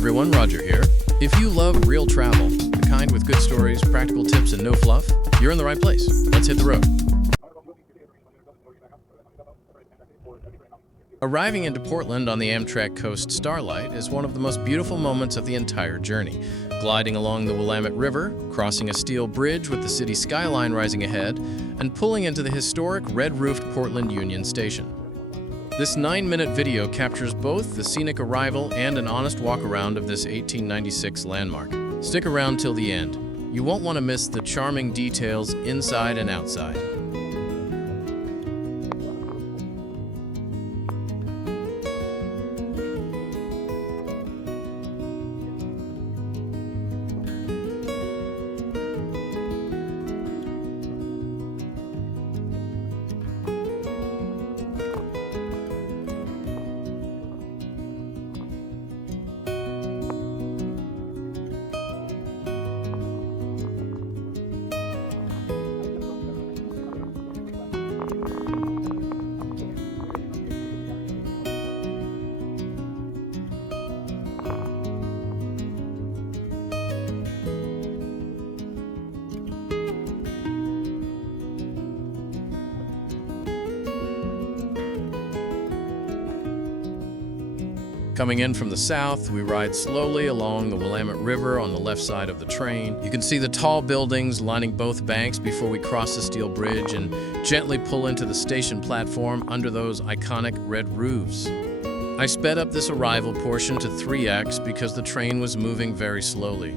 everyone, Roger here. If you love real travel, the kind with good stories, practical tips, and no fluff, you're in the right place. Let's hit the road. Arriving into Portland on the Amtrak Coast Starlight is one of the most beautiful moments of the entire journey. Gliding along the Willamette River, crossing a steel bridge with the city skyline rising ahead, and pulling into the historic red-roofed Portland Union Station. This 9-minute video captures both the scenic arrival and an honest walk-around of this 1896 landmark. Stick around till the end. You won't want to miss the charming details inside and outside. Coming in from the south, we ride slowly along the Willamette River on the left side of the train. You can see the tall buildings lining both banks before we cross the steel bridge and gently pull into the station platform under those iconic red roofs. I sped up this arrival portion to 3x because the train was moving very slowly.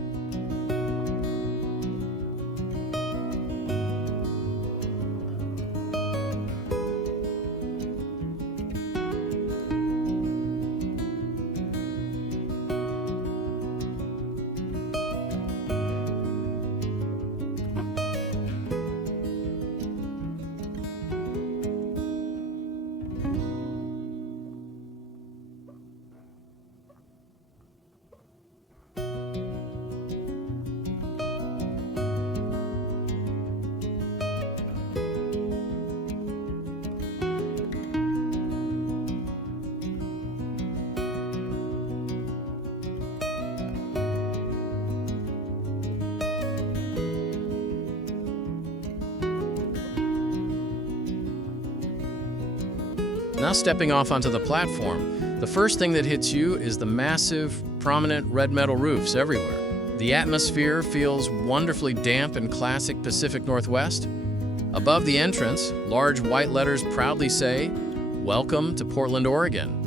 Now stepping off onto the platform, the first thing that hits you is the massive, prominent red metal roofs everywhere. The atmosphere feels wonderfully damp and classic Pacific Northwest. Above the entrance, large white letters proudly say, "Welcome to Portland, Oregon."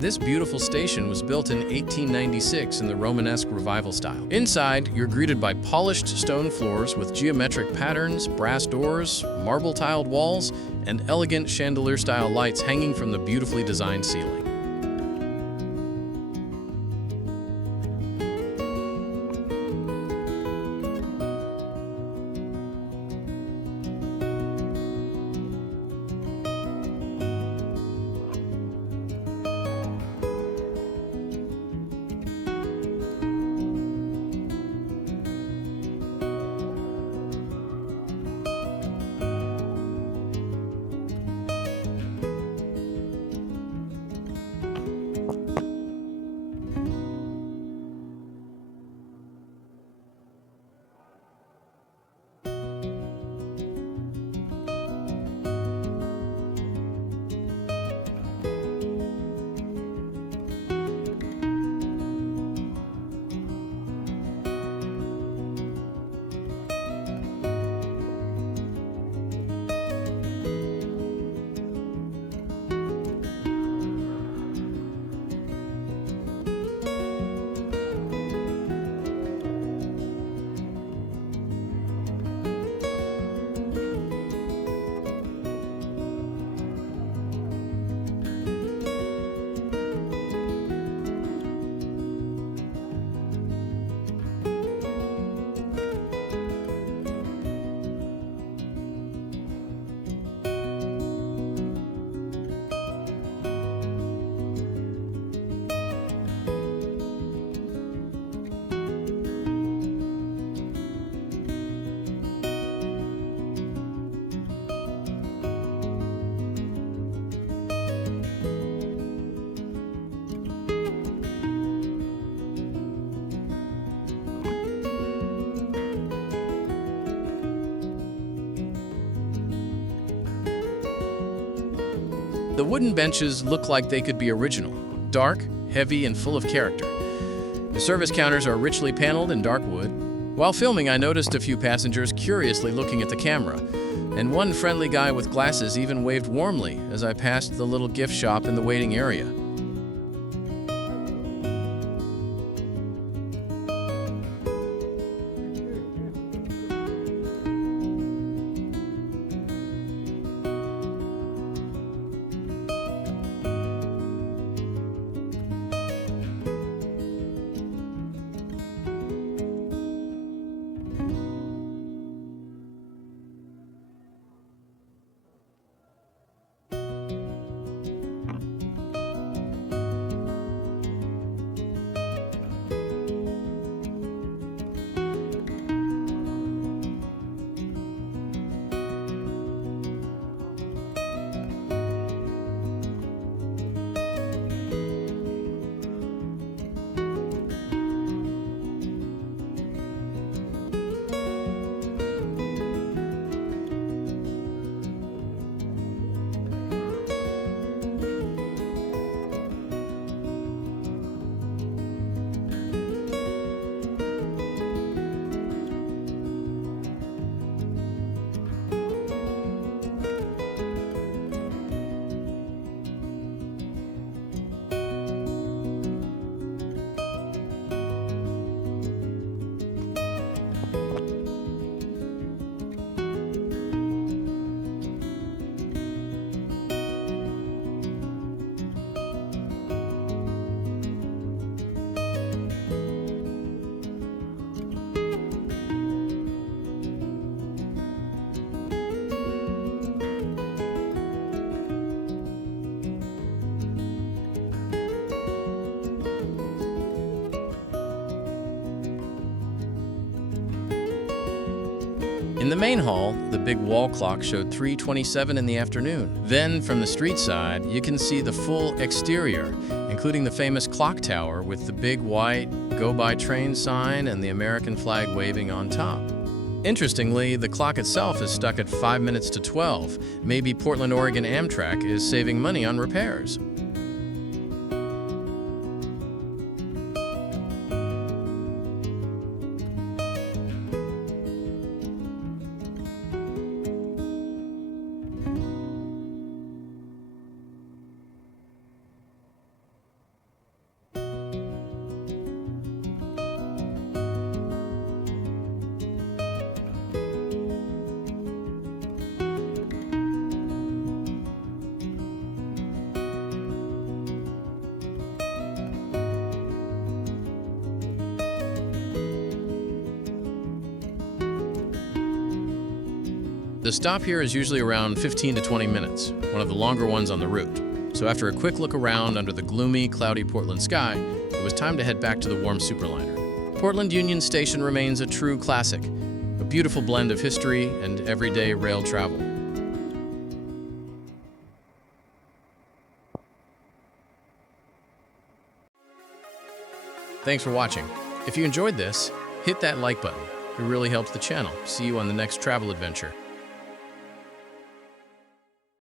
This beautiful station was built in 1896 in the Romanesque Revival style. Inside, you're greeted by polished stone floors with geometric patterns, brass doors, marble-tiled walls, and elegant chandelier-style lights hanging from the beautifully designed ceiling. The wooden benches look like they could be original, dark, heavy, and full of character. The service counters are richly paneled in dark wood. While filming, I noticed a few passengers curiously looking at the camera, and one friendly guy with glasses even waved warmly as I passed the little gift shop in the waiting area. In the main hall, the big wall clock showed 3:27 in the afternoon. Then, from the street side, you can see the full exterior, including the famous clock tower with the big white go-by train sign and the American flag waving on top. Interestingly, the clock itself is stuck at 5 minutes to 12. Maybe Portland, Oregon Amtrak is saving money on repairs. The stop here is usually around 15 to 20 minutes, one of the longer ones on the route. So after a quick look around under the gloomy, cloudy Portland sky, it was time to head back to the warm Superliner. Portland Union Station remains a true classic, a beautiful blend of history and everyday rail travel. Thanks for watching. If you enjoyed this, hit that like button. It really helps the channel. See you on the next travel adventure.